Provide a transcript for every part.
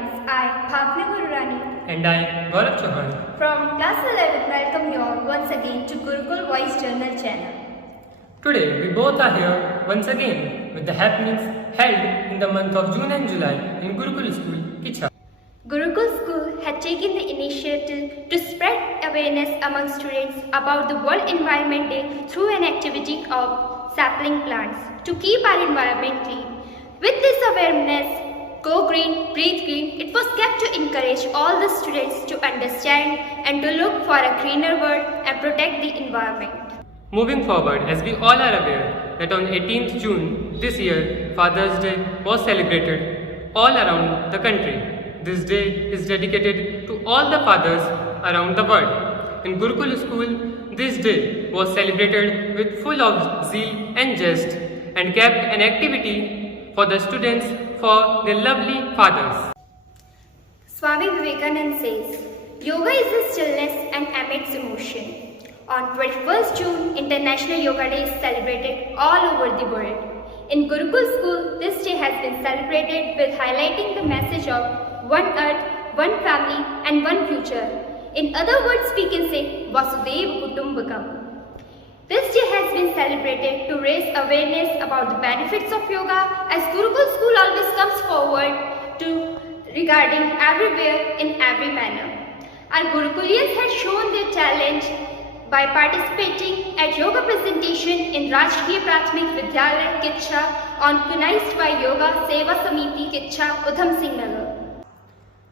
audience, I, Bhavna Gururani, And I, Gaurav Chauhan. from class 11, welcome you all once again to Gurukul Voice Journal channel. Today, we both are here once again with the happenings held in the month of June and July in Gurukul School, Kicha. Gurukul School had taken the initiative to spread awareness among students about the World Environment Day through an activity of sapling plants to keep our environment clean. With this awareness, Go Green, Breathe Green, it was kept to encourage all the students to understand and to look for a greener world and protect the environment. Moving forward, as we all are aware that on 18th June this year, Father's Day was celebrated all around the country. This day is dedicated to all the fathers around the world. In Gurukul School, this day was celebrated with full of zeal and zest and kept an activity for the students for their lovely fathers. Swami Vivekananda says, Yoga is the stillness and amidst emotion. On 21st June, International Yoga Day is celebrated all over the world. In Gurukul School, this day has been celebrated with highlighting the message of one earth, one family and one future. In other words, we can say Vasudhaiva Kutumbakam. This day has been celebrated to raise awareness about the benefits of yoga, as Gurukul School always comes forward to regarding everywhere in every manner. Our Gurukulians have shown their talent by participating at yoga presentation in Rajkiya Prathmik Vidyalaya Kicha, organized by Yoga Seva Samiti Kicha, Udham Singh Nagar.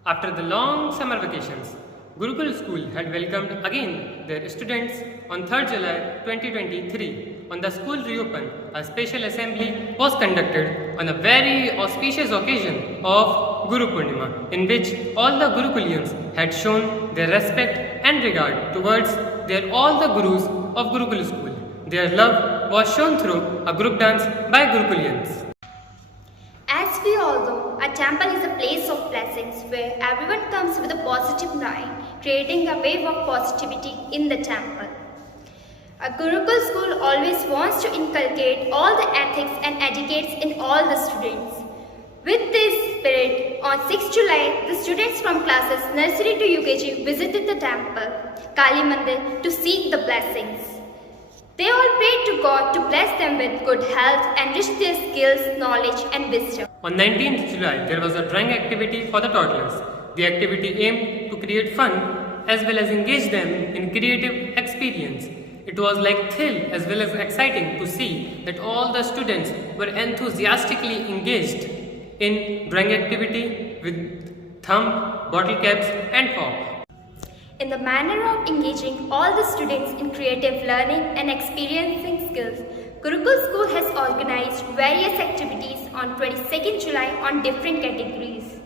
After the long summer vacations, Gurukul School had welcomed again their students on 3rd July 2023. On the school reopen, a special assembly was conducted on a very auspicious occasion of Guru Purnima, in which all the Gurukulians had shown their respect and regard towards all the Gurus of Gurukul School. Their love was shown through a group dance by Gurukulians. As we all know, a temple is a place of blessings where everyone comes with a positive mind, creating a wave of positivity in the temple. A Gurukul school always wants to inculcate all the ethics and educates in all the students. With this spirit, on 6th July, the students from classes nursery to UKG visited the temple, Kali Mandir, to seek the blessings. They all prayed to God to bless them with good health, enrich their skills, knowledge and wisdom. On 19th July, there was a drawing activity for the toddlers. The activity aimed to create fun as well as engage them in creative experience. It was like thrill as well as exciting to see that all the students were enthusiastically engaged in drawing activity with thumb, bottle caps and fork. In the manner of engaging all the students in creative learning and experiencing skills, Gurukul School has organized various activities on 22nd July on different categories.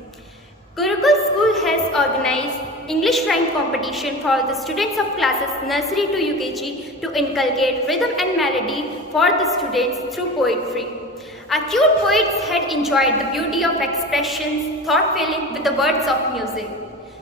Gurukul School has organized English rhyme competition for the students of classes nursery to UKG to inculcate rhythm and melody for the students through poetry. Our cute poets had enjoyed the beauty of expressions, thought-filling with the words of music.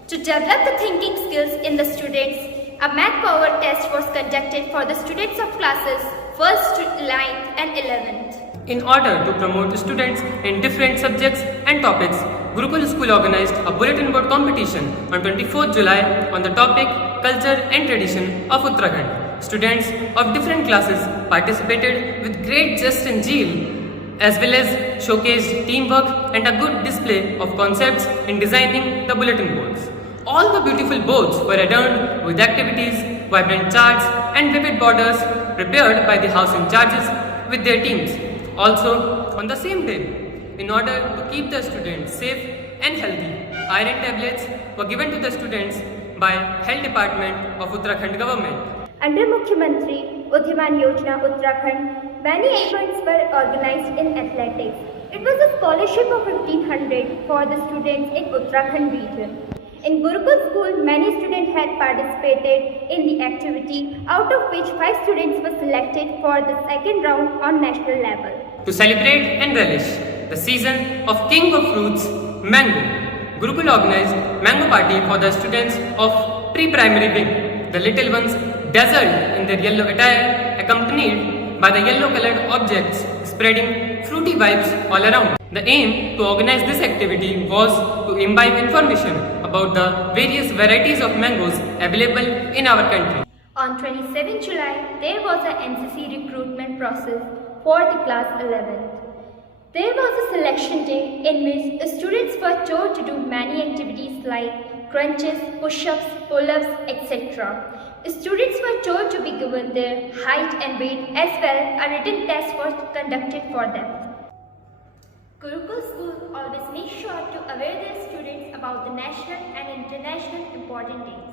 To develop the thinking skills in the students, a math power test was conducted for the students of classes 1st to 9th and 11th. In order to promote students in different subjects and topics, Gurukul School organized a bulletin board competition on 24th July on the topic Culture and Tradition of Uttarakhand. Students of different classes participated with great zest and zeal, as well as showcased teamwork and a good display of concepts in designing the bulletin boards. All the beautiful boards were adorned with activities, vibrant charts and vivid borders prepared by the house in charges with their teams. Also, on the same day, in order to keep the students safe and healthy, iron tablets were given to the students by Health Department of Uttarakhand government. Under Mukhyamantri Uddhaman Yojana Uttarakhand, many events were organized in athletics. It was a scholarship of 1500 for the students in Uttarakhand region. In Gurukul School, many students had participated in the activity, out of which 5 students were selected for the second round on national level. To celebrate and relish the season of King of Fruits, mango, Gurukul organized mango party for the students of pre-primary wing. The little ones dazzled in their yellow attire, accompanied by the yellow colored objects, spreading fruity vibes all around. The aim to organize this activity was to imbibe information about the various varieties of mangoes available in our country. On 27 July, there was an NCC recruitment process for the class 11th. There was a selection day in which students were told to do many activities like crunches, push-ups, pull-ups, etc. Students were told to be given their height and weight as well. A written test was conducted for them. Gurukul School always makes sure to aware their students about the national and international important days.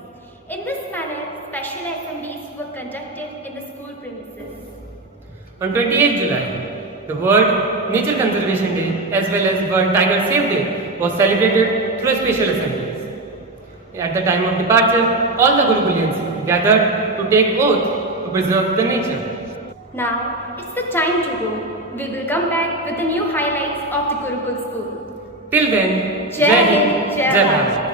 In this manner, special assemblies were conducted in the school premises. On 28th July, the World Nature Conservation Day as well as World Tiger Safe Day was celebrated through special assemblies. At the time of departure, all the Gurukulians gathered to take oath to preserve the nature. Now, it's the time to go. We will come back with the new highlights of the Gurukul School. Till then, Jai Hind, Jai Jai Bharat. Bharat.